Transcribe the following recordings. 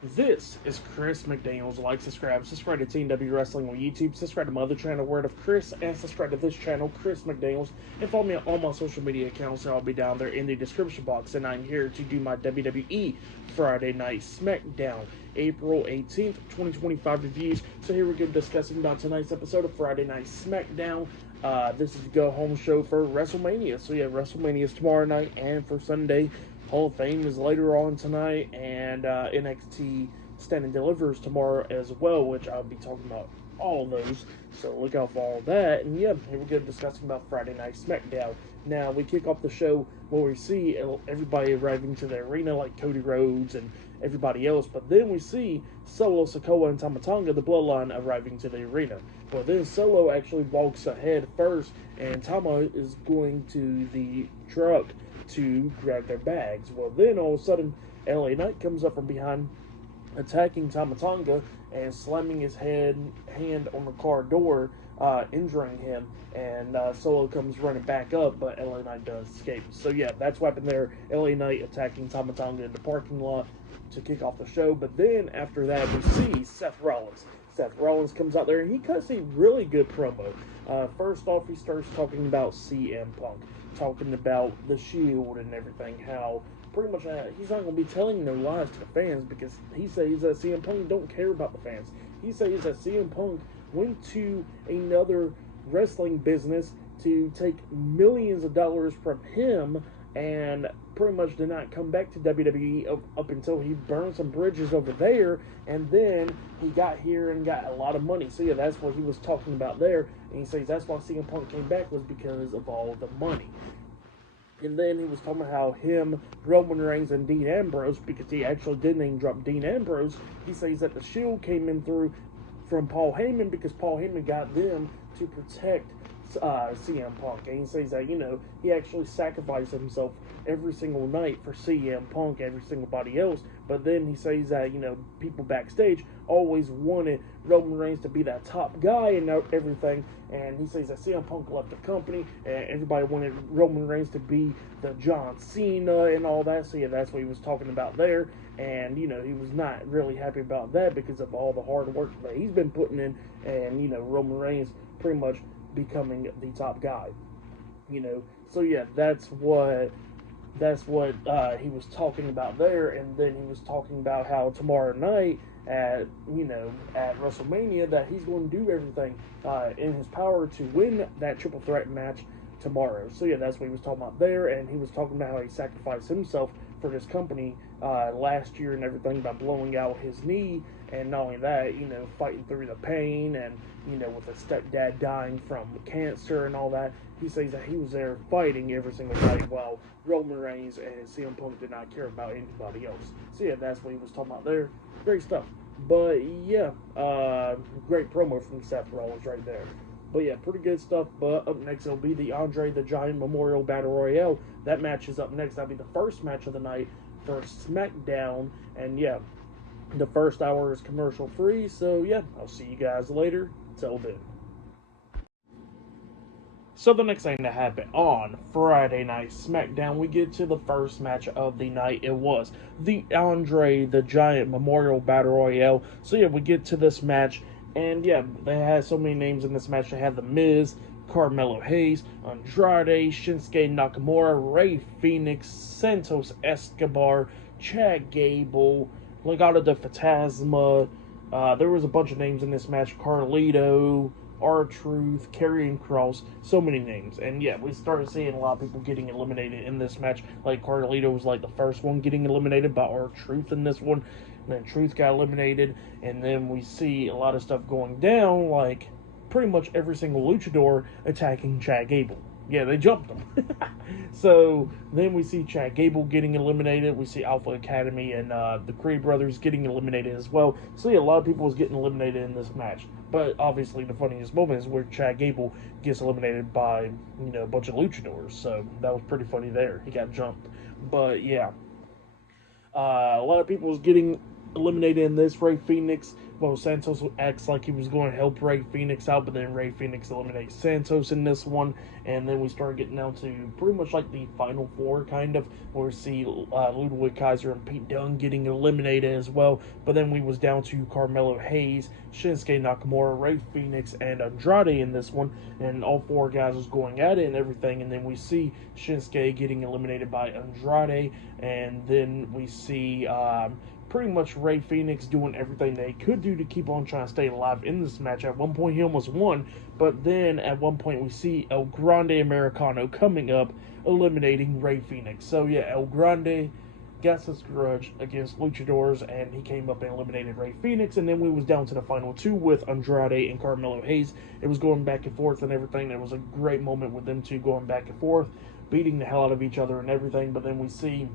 This is Chris McDaniels. Like, subscribe to TNW Wrestling on YouTube, subscribe to my other channel, Word of Chris, and subscribe to this channel, Chris McDaniels, and follow me on all my social media accounts. They'll all be down there in the description box. And I'm here to do my WWE Friday Night SmackDown, April 18th, 2025 reviews. So here we go discussing about tonight's episode of Friday Night SmackDown. This is the go-home show for WrestleMania. So yeah, WrestleMania is tomorrow night, and for Sunday, Hall of Fame is later on tonight, and NXT Stand and Delivers tomorrow as well, which I'll be talking about all of those. So look out for all that. And yeah, here we go discussing about Friday Night SmackDown. Now we kick off the show where we see everybody arriving to the arena, like Cody Rhodes and everybody else. But then we see Solo Sikoa and Tama Tonga, the Bloodline, arriving to the arena. Well, then Solo actually walks ahead first, and Tama is going to the truck to grab their bags. Well, then all of a sudden, LA Knight comes up from behind, attacking Tama Tonga and slamming his hand on the car door, injuring him. And Solo comes running back up, but LA Knight does escape. So yeah, that's what happened there. LA Knight attacking Tama Tonga in the parking lot to kick off the show. But then after that, we see Seth Rollins. Seth Rollins comes out there and he cuts a really good promo. First off, he starts talking about CM Punk, talking about the Shield and everything, how pretty much he's not going to be telling no lies to the fans, because he says that CM Punk don't care about the fans. He says that CM Punk went to another wrestling business to take millions of dollars from him, and pretty much did not come back to WWE up until he burned some bridges over there, and then he got here and got a lot of money. So yeah, that's what he was talking about there, and he says that's why CM Punk came back, was because of all the money. And then he was talking about how him, Roman Reigns, and Dean Ambrose, because he actually did name drop Dean Ambrose, he says that the Shield came in through from Paul Heyman, because Paul Heyman got them to protect CM Punk. And he says that, he actually sacrificed himself every single night for CM Punk, every single body else. But then he says that, people backstage always wanted Roman Reigns to be that top guy and everything. And he says that CM Punk left the company and everybody wanted Roman Reigns to be the John Cena and all that. So yeah, that's what he was talking about there. And, he was not really happy about that because of all the hard work that he's been putting in. And, Roman Reigns pretty much becoming the top guy. So yeah, that's what he was talking about there. And then he was talking about how tomorrow night at WrestleMania, that he's going to do everything in his power to win that triple threat match tomorrow. So yeah, that's what he was talking about there. And he was talking about how he sacrificed himself for his company last year and everything by blowing out his knee. And not only that, fighting through the pain, and with his stepdad dying from cancer and all that. He says that he was there fighting every single night, while Roman Reigns and CM Punk did not care about anybody else. So yeah, that's what he was talking about there. Great stuff. But yeah, great promo from Seth Rollins right there. But yeah, pretty good stuff. But up next, it'll be the Andre the Giant Memorial Battle Royale. That match is up next. That'll be the first match of the night for SmackDown. And yeah, the first hour is commercial free. So yeah, I'll see you guys later. Till then. So the next thing that happened on Friday Night SmackDown, we get to the first match of the night. It was the Andre the Giant Memorial Battle Royale. So yeah, we get to this match, and yeah, they had so many names in this match. They had The Miz, Carmelo Hayes, Andrade, Shinsuke Nakamura, Rey Fenix, Santos Escobar, Chad Gable, Legado de Fantasma. There was a bunch of names in this match. Carlito, R-Truth, Karrion Kross, so many names. And yeah, we started seeing a lot of people getting eliminated in this match. Like Carlito was like the first one getting eliminated by R-Truth in this one. And then Truth got eliminated. And then we see a lot of stuff going down, like pretty much every single luchador attacking Chad Gable. Yeah, they jumped him. So then we see Chad Gable getting eliminated. We see Alpha Academy and the Creed brothers getting eliminated as well. So yeah, a lot of people was getting eliminated in this match. But obviously the funniest moment is where Chad Gable gets eliminated by, a bunch of luchadors. So that was pretty funny there. He got jumped. But yeah, a lot of people was getting eliminated in this. Rey Fenix well, Santos acts like he was going to help Rey Fenix out, but then Rey Fenix eliminates Santos in this one, and then we start getting down to pretty much like the final four, kind of, where we see Ludwig Kaiser and Pete Dunne getting eliminated as well, but then we was down to Carmelo Hayes, Shinsuke Nakamura, Rey Fenix, and Andrade in this one, and all four guys was going at it and everything, and then we see Shinsuke getting eliminated by Andrade, and then we see pretty much Rey Fenix doing everything they could do to keep on trying to stay alive in this match. At one point, he almost won, but then at one point, we see El Grande Americano coming up, eliminating Rey Fenix. So yeah, El Grande got his grudge against Luchadors, and he came up and eliminated Rey Fenix, and then we was down to the final two with Andrade and Carmelo Hayes. It was going back and forth and everything. It was a great moment with them two going back and forth, beating the hell out of each other and everything, but then we see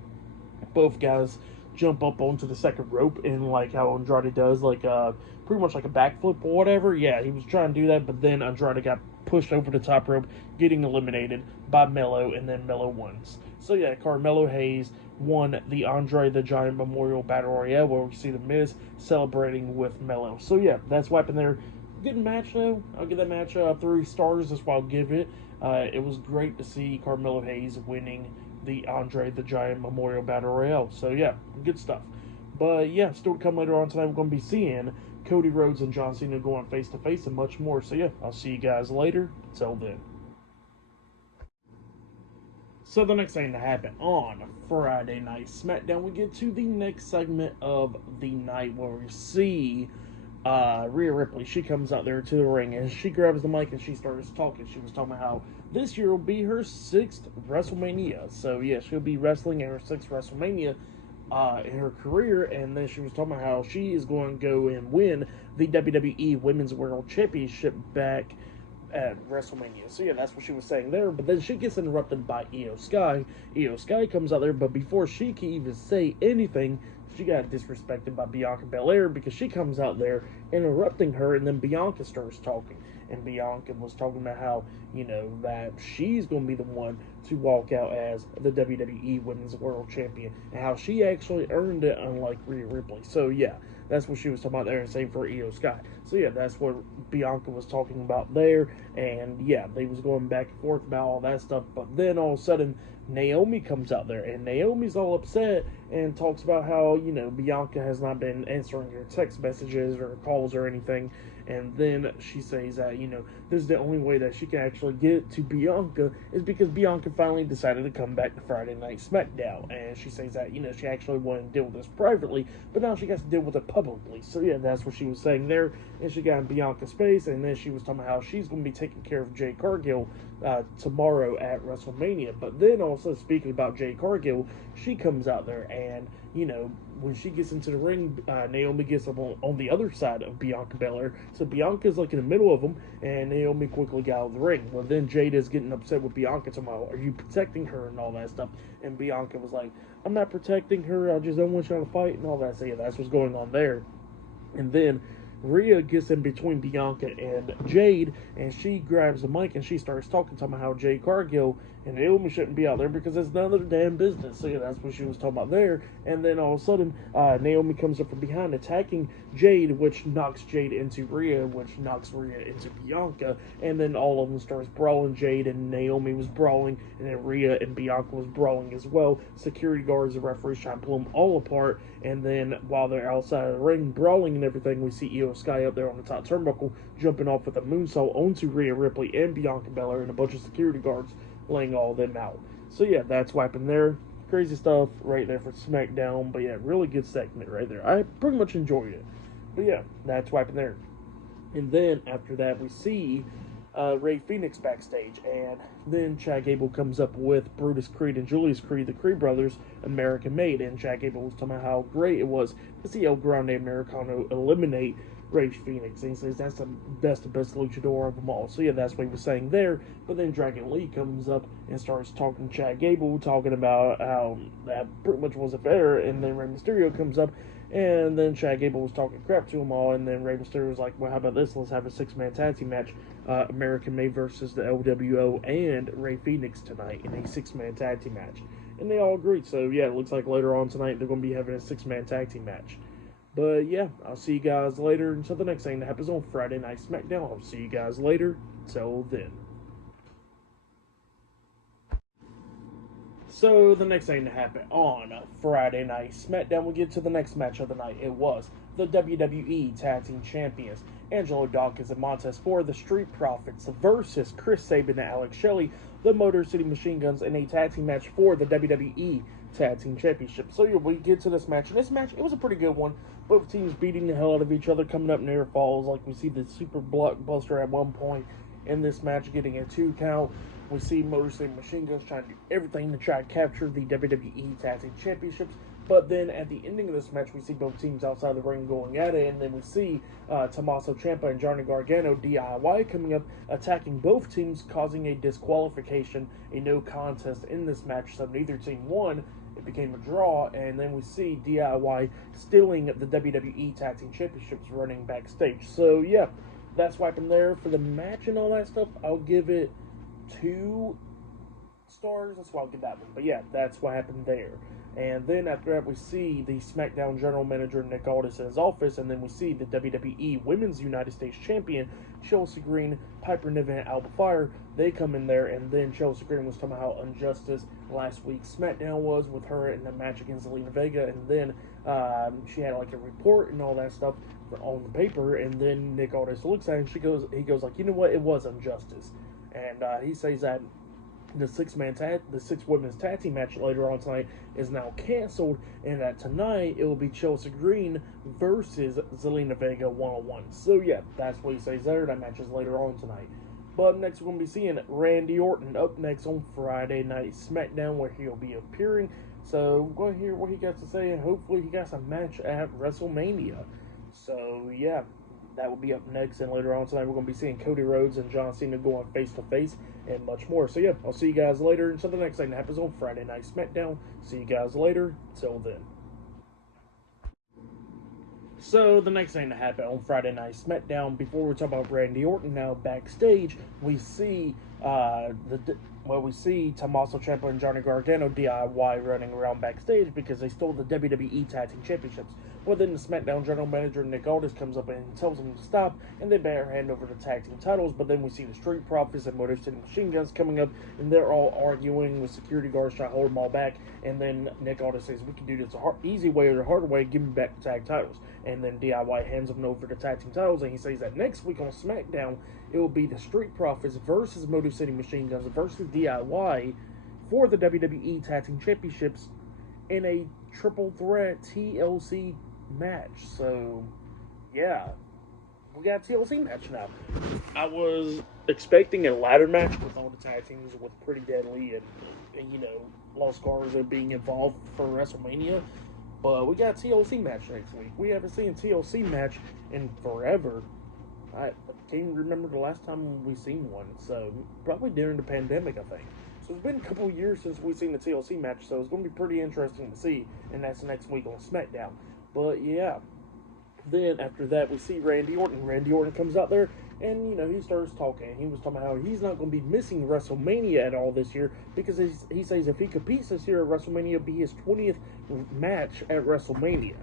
both guys jump up onto the second rope, and like how Andrade does, like pretty much like a backflip or whatever. Yeah, he was trying to do that, but then Andrade got pushed over the top rope, getting eliminated by Melo, and then Melo wins. So yeah, Carmelo Hayes won the Andre the Giant Memorial Battle Royale, where we see the Miz celebrating with Melo. So yeah, that's what happened there. Good match though. I'll give that match 3 stars. That's what I'll give it. It was great to see Carmelo Hayes winning the Andre the Giant Memorial Battle Royale. So yeah, good stuff. But yeah, still to come later on tonight, we're going to be seeing Cody Rhodes and John Cena going face to face and much more. So yeah, I'll see you guys later. Till then. So the next thing to happen on Friday Night SmackDown, we get to the next segment of the night where we see Rhea Ripley. She comes out there to the ring and she grabs the mic and she starts talking. She was talking about how this year will be her 6th WrestleMania. So yeah, she'll be wrestling in her 6th WrestleMania in her career, and then she was talking about how she is going to go and win the WWE Women's World Championship back at WrestleMania. So yeah, that's what she was saying there, but then she gets interrupted by Io Sky. Io Sky comes out there, but before she can even say anything, she got disrespected by Bianca Belair, because she comes out there interrupting her, and then Bianca starts talking. And Bianca was talking about how, that she's going to be the one to walk out as the WWE Women's World Champion, and how she actually earned it, unlike Rhea Ripley. So yeah, that's what she was talking about there, and same for Io Sky. So yeah, that's what Bianca was talking about there, and yeah, they was going back and forth about all that stuff, but then all of a sudden, Naomi comes out there, and Naomi's all upset and talks about how, Bianca has not been answering her text messages or calls or anything, and then she says that, this is the only way that she can actually get to Bianca is because Bianca finally decided to come back to Friday Night SmackDown, and she says that, she actually wanted to deal with this privately, but now she got to deal with it publicly. So yeah, that's what she was saying there, and she got in Bianca's face, and then she was talking about how she's going to be taking care of Jade Cargill tomorrow at WrestleMania. But then also, speaking about Jade Cargill, she comes out there, and when she gets into the ring, Naomi gets up on the other side of Bianca Belair. So Bianca's like in the middle of them, and Naomi quickly got out of the ring. Well, then Jade is getting upset with Bianca, talking about, are you protecting her and all that stuff? And Bianca was like, I'm not protecting her, I just don't want you to fight and all that. So yeah, that's what's going on there. And then Rhea gets in between Bianca and Jade, and she grabs the mic and she starts talking about how Jade Cargill and Naomi shouldn't be out there because it's none of their damn business. So yeah, that's what she was talking about there. And then all of a sudden, Naomi comes up from behind attacking Jade, which knocks Jade into Rhea, which knocks Rhea into Bianca. And then all of them starts brawling. Jade and Naomi was brawling, and then Rhea and Bianca was brawling as well. Security guards and referees trying to pull them all apart. And then while they're outside of the ring brawling and everything, we see Io Sky up there on the top turnbuckle jumping off with a moonsault onto Rhea Ripley and Bianca Belair, and a bunch of security guards laying all of them out. So yeah, that's what happened there. Crazy stuff right there for SmackDown. But yeah, really good segment right there. I pretty much enjoyed it. But yeah, that's what happened there. And then after that, we see Rey Fenix backstage, and then Chad Gable comes up with Brutus Creed and Julius Creed, the Creed brothers, American Made, and Chad Gable was talking about how great it was to see El Grande Americano eliminate Rey Fenix, and he says that's the best luchador of them all. So yeah, that's what he was saying there. But then Dragon Lee comes up and starts talking to Chad Gable, talking about how that pretty much wasn't fair, and then Rey Mysterio comes up, and then Chad Gable was talking crap to them all, and then Rey Mysterio was like, well, how about this? Let's have a 6-man tag team match. American Made versus the LWO and Rey Fenix tonight in a 6-man tag team match. And they all agreed. So yeah, it looks like later on tonight they're going to be having a 6-man tag team match. But yeah, I'll see you guys later until the next thing that happens on Friday Night SmackDown. I'll see you guys later. Till then. So the next thing to happen on Friday Night SmackDown, we get to the next match of the night. It was the WWE Tag Team Champions, Angelo Dawkins and Montez Ford, the Street Profits, versus Chris Sabin and Alex Shelley, the Motor City Machine Guns, in a tag team match for the WWE Tag Team Championship. So yeah, we get to this match, and this match, it was a pretty good one. Both teams beating the hell out of each other, coming up near falls, like we see the super blockbuster at one point in this match, getting a 2 count. We see Motor City Machine Guns trying to do everything to try to capture the WWE Tag Team Championships. But then at the ending of this match, we see both teams outside the ring going at it, and then we see Tommaso Ciampa and Johnny Gargano DIY coming up, attacking both teams, causing a disqualification, a no contest in this match. So neither team won. It became a draw, and then we see DIY stealing the WWE Tag Team Championships running backstage. So yeah, that's what happened there. For the match and all that stuff, I'll give it 2 stars. That's why I'll give that one. But yeah, that's what happened there. And then after that, we see the SmackDown General Manager Nick Aldis in his office, and then we see the WWE Women's United States Champion Chelsea Green, Piper Niven, and Alba Fire. They come in there, and then Chelsea Green was talking about how injustice last week's SmackDown was with her in the match against Zelina Vega, and then she had like a report and all that stuff on the paper, and then Nick Aldis looks at it, and he goes like, you know what, it was injustice. And he says that the 6 women's tag team match later on tonight is now canceled, and that tonight it will be Chelsea Green versus Zelina Vega 1-on-1. So yeah, that's what he says there. That match is later on tonight. But next we're going to be seeing Randy Orton up next on Friday Night SmackDown, where he'll be appearing. So we're going to hear what he got to say, and hopefully he got a match at WrestleMania. So yeah, that will be up next, and later on tonight we're going to be seeing Cody Rhodes and John Cena going face-to-face and much more. So yeah, I'll see you guys later until the next thing that happens on Friday Night SmackDown. See you guys later. Till then. So the next thing that happened on Friday Night SmackDown, before we talk about Randy Orton now backstage, we see we see Tommaso Ciampa and Johnny Gargano DIY running around backstage because they stole the WWE Tag Team Championships. Well, then the SmackDown General Manager Nick Aldis comes up and tells them to stop, and they better hand over the tag team titles. But then we see the Street Profits and Motor City Machine Guns coming up, and they're all arguing with security guards trying to hold them all back. And then Nick Aldis says, "We can do this the easy way or the harder way. Give me back the tag titles." And then DIY hands them over the tag team titles, and he says that next week on SmackDown it will be the Street Profits versus Motor City Machine Guns versus DIY for the WWE Tag Team Championships in a triple threat TLC match. So yeah, we got a TLC match now. I was expecting a ladder match with all the tag teams with Pretty Deadly and you know, Lost Garza being involved for WrestleMania, but we got a TLC match next week. We haven't seen a TLC match in forever. I can't even remember the last time we seen one, so probably during the pandemic, I think. So it's been a couple of years since we've seen the TLC match, so it's going to be pretty interesting to see, and that's next week on SmackDown. But yeah, then after that we see Randy Orton. Randy Orton comes out there, and you know, he starts talking. He was talking about how he's not going to be missing WrestleMania at all this year because he says if he competes this year at WrestleMania, it'll be his 20th match at WrestleMania.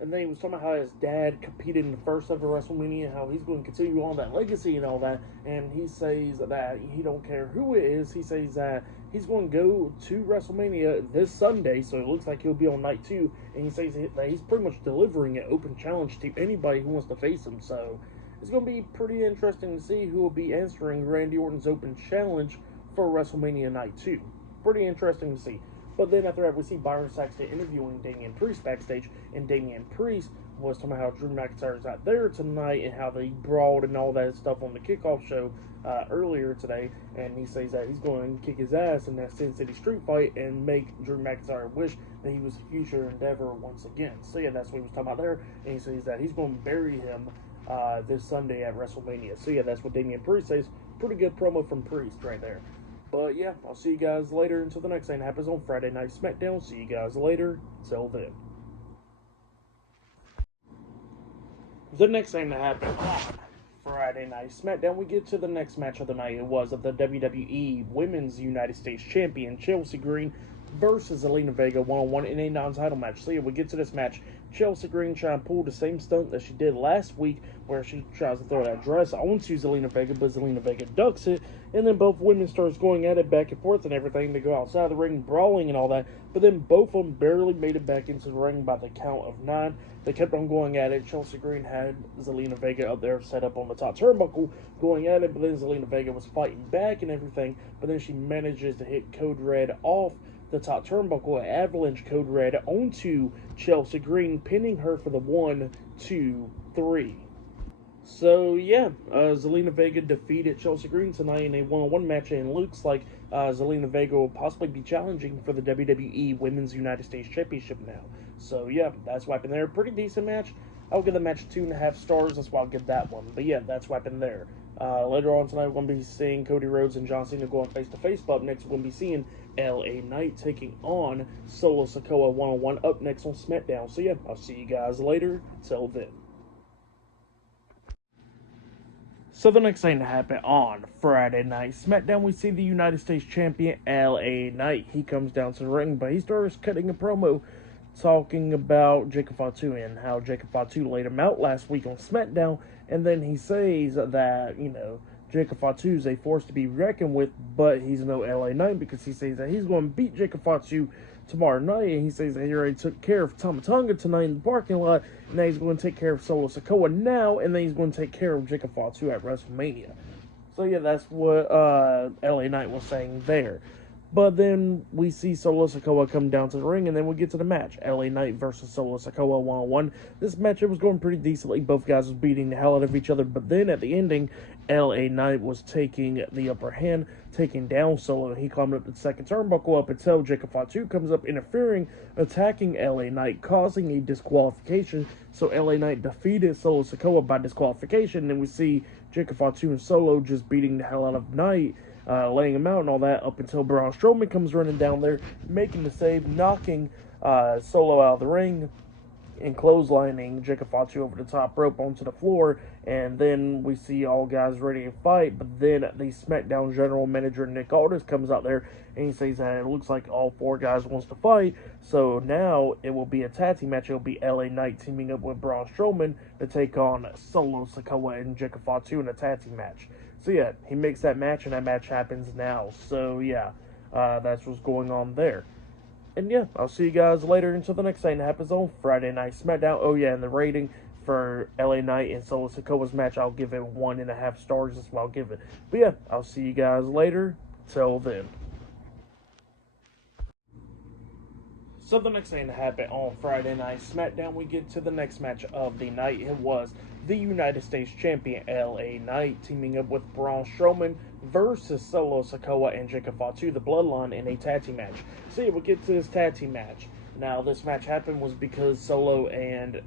And then he was talking about how his dad competed in the first ever WrestleMania, how he's going to continue on that legacy and all that. And he says that he don't care who it is. He says that he's going to go to WrestleMania this Sunday, so it looks like he'll be on night 2. And he says that he's pretty much delivering an open challenge to anybody who wants to face him. So it's going to be pretty interesting to see who will be answering Randy Orton's open challenge for WrestleMania night 2. Pretty interesting to see. But then after that, we see Byron Saxton interviewing Damian Priest backstage, and Damian Priest was talking about how Drew McIntyre's not there tonight and how they brawled and all that stuff on the kickoff show earlier today. And he says that he's going to kick his ass in that Sin City street fight and make Drew McIntyre wish that he was a future endeavor once again. So yeah, that's what he was talking about there. And he says that he's going to bury him this Sunday at WrestleMania. So yeah, that's what Damian Priest says. Pretty good promo from Priest right there. But yeah, I'll see you guys later until the next thing happens on Friday Night SmackDown. See you guys later. Till then. The next thing that happened on Friday Night SmackDown, we get to the next match of the night. It was of the WWE Women's United States Champion Chelsea Green versus Zelina Vega 1-on-1 in a non-title match. So yeah, we get to this match. Chelsea Green trying to pull the same stunt that she did last week, where she tries to throw that dress onto Zelina Vega, but Zelina Vega ducks it, and then both women starts going at it back and forth and everything. They go outside the ring, brawling and all that, but then both of them barely made it back into the ring by the count of 9. They kept on going at it. Chelsea Green had Zelina Vega up there set up on the top turnbuckle, going at it, but then Zelina Vega was fighting back and everything, but then she manages to hit Code Red off the top turnbuckle, avalanche Code Red onto Chelsea Green, pinning her for the 1, 2, 3. So yeah, Zelina Vega defeated Chelsea Green tonight in a one-on-one match, and it looks like Zelina Vega will possibly be challenging for the WWE Women's United States Championship now. So yeah, that's what happened there. Pretty decent match. I'll give the match 2.5 stars. That's why I'll give that one. But yeah, that's what happened there. Later on tonight, we're going to be seeing Cody Rhodes and John Cena going face-to-face. But up next, we're going to be seeing LA Knight taking on Solo Sikoa one-on-one up next on SmackDown. So yeah, I'll see you guys later. Till then. So the next thing to happen on Friday Night SmackDown, we see the United States Champion LA Knight. He comes down to the ring, but he starts cutting a promo talking about Jacob Fatu and how Jacob Fatu laid him out last week on SmackDown, and then he says that, Jacob Fatu is a force to be reckoned with, but he's no LA Knight, because he says that he's going to beat Jacob Fatu tomorrow night, and he says that he already took care of Tama Tonga tonight in the parking lot, and now he's going to take care of Solo Sikoa now, and then he's going to take care of Jacob Fatu at WrestleMania. So yeah, that's what LA Knight was saying there. But then we see Solo Sikoa come down to the ring, and then we get to the match. LA Knight versus Solo Sikoa one-on-one. This match, it was going pretty decently. Both guys was beating the hell out of each other. But then at the ending, LA Knight was taking the upper hand, taking down Solo. He climbed up the second turnbuckle up until Jacob Fatu comes up interfering, attacking LA Knight, causing a disqualification. So LA Knight defeated Solo Sikoa by disqualification. And then we see Jacob Fatu and Solo just beating the hell out of Knight, laying him out and all that, up until Braun Strowman comes running down there, making the save, knocking Solo out of the ring, and clotheslining Jacob Fatu over the top rope onto the floor. And then we see all guys ready to fight, but then the SmackDown General Manager Nick Aldis comes out there, and he says that it looks like all 4 guys wants to fight, so now it will be a tag team match. It will be LA Knight teaming up with Braun Strowman to take on Solo Sikoa and Jacob Fatu in a tag team match. So yeah, he makes that match, and that match happens now. So yeah, that's what's going on there. And yeah, I'll see you guys later until the next thing that happens on Friday Night SmackDown. Oh yeah, and the rating for LA Knight and Solo Sikoa's match, I'll give it 1.5 stars. That's what I'll give it. But yeah, I'll see you guys later. Till then. So the next thing that happened on Friday Night SmackDown, we get to the next match of the night. It was the United States Champion LA Knight teaming up with Braun Strowman versus Solo Sikoa and Jacob Fatu, the Bloodline, in a tag team match. So yeah, we'll get to this tag team match. Now, this match happened was because Solo and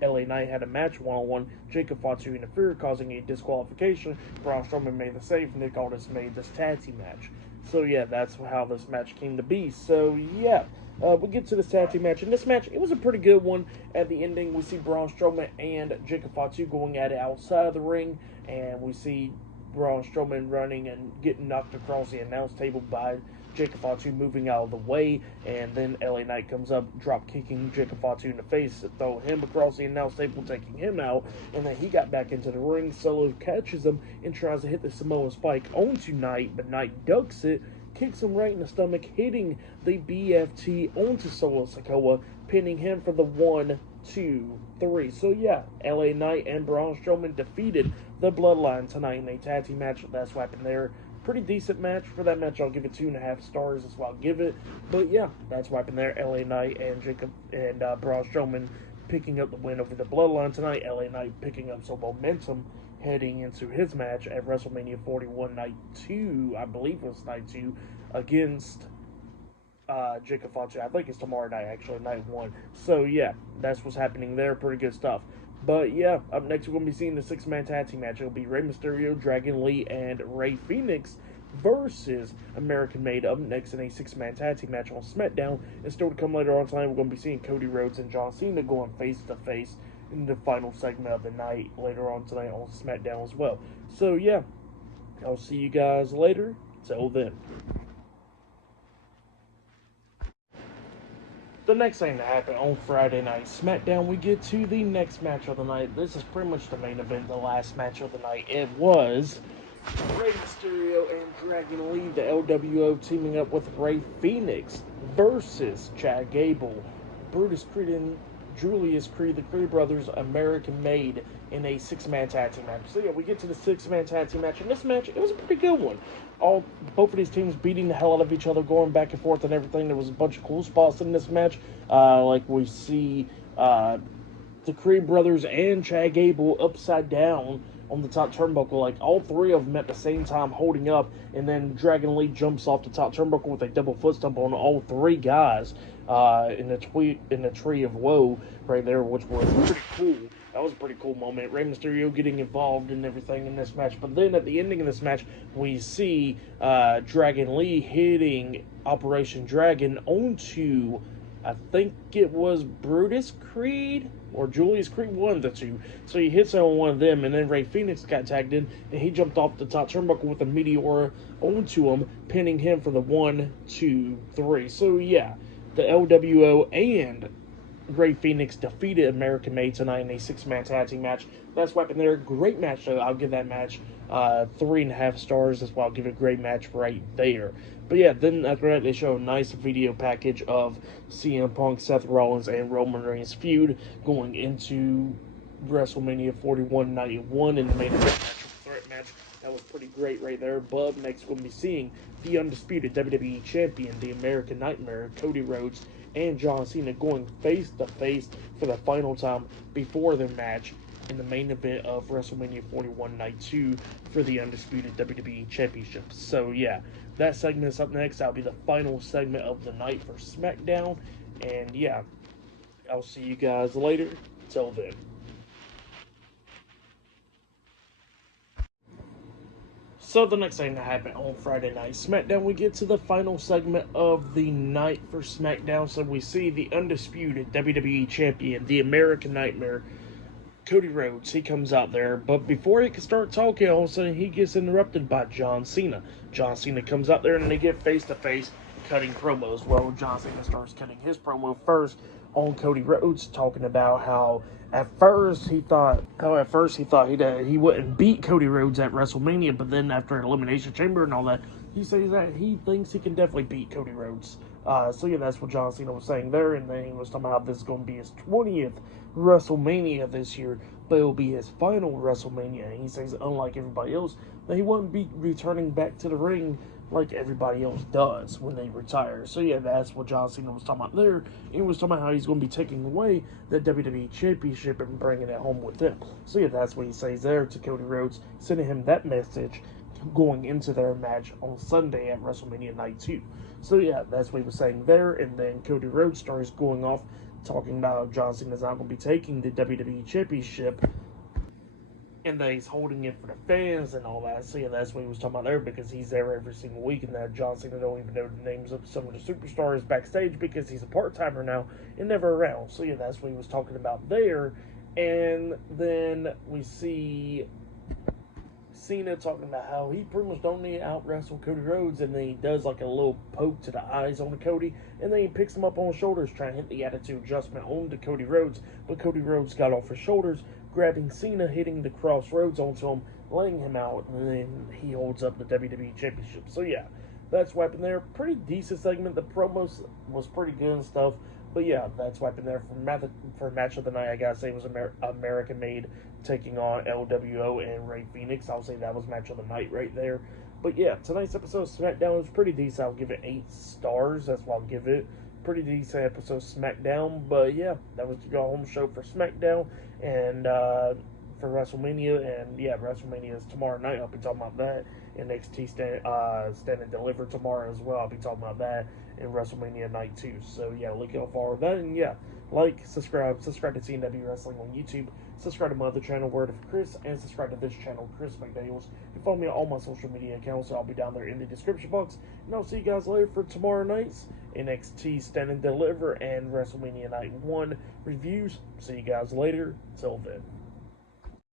LA Knight had a match one-on-one. Jacob Fatu interfered, causing a disqualification. Braun Strowman made the save. Nick Aldis made this tag team match. So yeah, that's how this match came to be. So yeah, we'll get to this tag team match. In this match, it was a pretty good one. At the ending, we see Braun Strowman and Jacob Fatu going at it outside of the ring, and we see Braun Strowman running and getting knocked across the announce table by Jacob Fatu moving out of the way, and then LA Knight comes up, drop kicking Jacob Fatu in the face, throwing him across the announce table, taking him out, and then he got back into the ring. Solo catches him and tries to hit the Samoan spike onto Knight, but Knight ducks it, kicks him right in the stomach, hitting the BFT onto Solo Sikoa, pinning him for the 1, 2, 3. So yeah, LA Knight and Braun Strowman defeated the Bloodline tonight in a tag team match. That's what happened there. Pretty decent match. For that match, I'll give it 2.5 stars. That's what I'll give it. But yeah, that's what happened there. LA Knight and Braun Strowman picking up the win over the Bloodline tonight. LA Knight picking up some momentum heading into his match at WrestleMania 41 Night 2, I believe it was Night 2, against Jacob Fatu. I think it's tomorrow night, actually, Night 1. So yeah, that's what's happening there. Pretty good stuff. But yeah, up next we're going to be seeing the 6-man tag team match. It'll be Rey Mysterio, Dragon Lee, and Rey Fenix versus American Made up next in a 6-man tag team match on SmackDown. And still to come later on tonight, we're going to be seeing Cody Rhodes and John Cena going face-to-face in the final segment of the night later on tonight on SmackDown as well. So yeah, I'll see you guys later. Till then. The next thing that happened on Friday Night SmackDown, we get to the next match of the night. This is pretty much the main event, the last match of the night. It was Rey Mysterio and Dragon Lee, the LWO, teaming up with Rey Fenix versus Chad Gable, Brutus Creed, and Julius Creed, the Creed brothers, American Made, in a six-man tag team match. So yeah, we get to the six-man tag team match. In this match, it was a pretty good one. Both of these teams beating the hell out of each other, going back and forth and everything. There was a bunch of cool spots in this match. Like we see the Creed brothers and Chad Gable upside down on the top turnbuckle, like all three of them at the same time holding up, and then Dragon Lee jumps off the top turnbuckle with a double foot stomp on all three guys in the tree of woe right there, which was pretty cool. That was a pretty cool moment. Rey Mysterio getting involved in everything in this match. But then at the ending of this match, we see Dragon Lee hitting Operation Dragon onto, I think it was Brutus Creed or Julius Creed, one of the two. So he hits on one of them, and then Rey Fenix got tagged in, and he jumped off the top turnbuckle with a meteor onto him, pinning him for the 1, 2, 3. So yeah, the LWO and Rey Fenix defeated American Made tonight in a six-man tag team match. That's what happened there. Great match, though. I'll give that match 3.5 stars. That's why I'll give it a great match right there. But yeah, then after that, they show a nice video package of CM Punk, Seth Rollins, and Roman Reigns' feud going into WrestleMania 41 Night 1 in the main event match, threat match. That was pretty great right there. But next, we'll be seeing the undisputed WWE Champion, the American Nightmare, Cody Rhodes, and John Cena going face-to-face for the final time before their match in the main event of WrestleMania 41 Night 2 for the undisputed WWE Championship. So yeah, that segment is up next. That'll be the final segment of the night for SmackDown. And yeah, I'll see you guys later. Till then. So the next thing that happened on Friday Night SmackDown, we get to the final segment of the night for SmackDown. So we see the undisputed WWE Champion, the American Nightmare, Cody Rhodes. He comes out there, but before he can start talking, all of a sudden he gets interrupted by John Cena. John Cena comes out there and they get face-to-face cutting promos. Well, John Cena starts cutting his promo first on Cody Rhodes, talking about how at first he thought he wouldn't beat Cody Rhodes at WrestleMania, but then after Elimination Chamber and all that, he says that he thinks he can definitely beat Cody Rhodes. So yeah, that's what John Cena was saying there, and then he was talking about this is going to be his 20th WrestleMania this year, but it will be his final WrestleMania. And he says, unlike everybody else, that he wouldn't be returning back to the ring like everybody else does when they retire. So yeah, that's what John Cena was talking about there. He was talking about how he's going to be taking away the WWE Championship and bringing it home with him. So yeah, that's what he says there to Cody Rhodes, sending him that message going into their match on Sunday at WrestleMania Night 2. So yeah, that's what he was saying there. And then Cody Rhodes starts going off, talking about how John Cena's not going to be taking the WWE Championship, and that he's holding it for the fans and all that. So yeah, that's what he was talking about there, because he's there every single week, and that John Cena don't even know the names of some of the superstars backstage because he's a part-timer now and never around. So yeah, that's what he was talking about there. And then we see Cena talking about how he pretty much don't need to out-wrestle Cody Rhodes, and then he does like a little poke to the eyes on Cody, and then he picks him up on his shoulders, trying to hit the attitude adjustment onto Cody Rhodes, but Cody Rhodes got off his shoulders, grabbing Cena, hitting the crossroads onto him, laying him out, and then he holds up the WWE Championship. So yeah, that's what happened there. Pretty decent segment. The promos was pretty good and stuff. But yeah, that's what happened there. For match of the night, I gotta say it was American Made taking on LWO and Rey Fenix. I'll say that was match of the night right there. But yeah, tonight's episode of SmackDown was pretty decent. I'll give it 8 stars. That's what I'll give it. Pretty decent episode of SmackDown. But yeah, that was the go-home show for SmackDown and for WrestleMania. And yeah, WrestleMania is tomorrow night. I'll be talking about that. NXT Stand and Deliver tomorrow as well. I'll be talking about that in WrestleMania Night 2. So yeah, look out for that. And yeah, like, subscribe to TNW Wrestling on YouTube. Subscribe to my other channel, Word of Chris, and subscribe to this channel, Chris McDaniels. You follow me on all my social media accounts, so I'll be down there in the description box. And I'll see you guys later for tomorrow night's NXT Stand and Deliver and WrestleMania Night 1 reviews. See you guys later. Till then.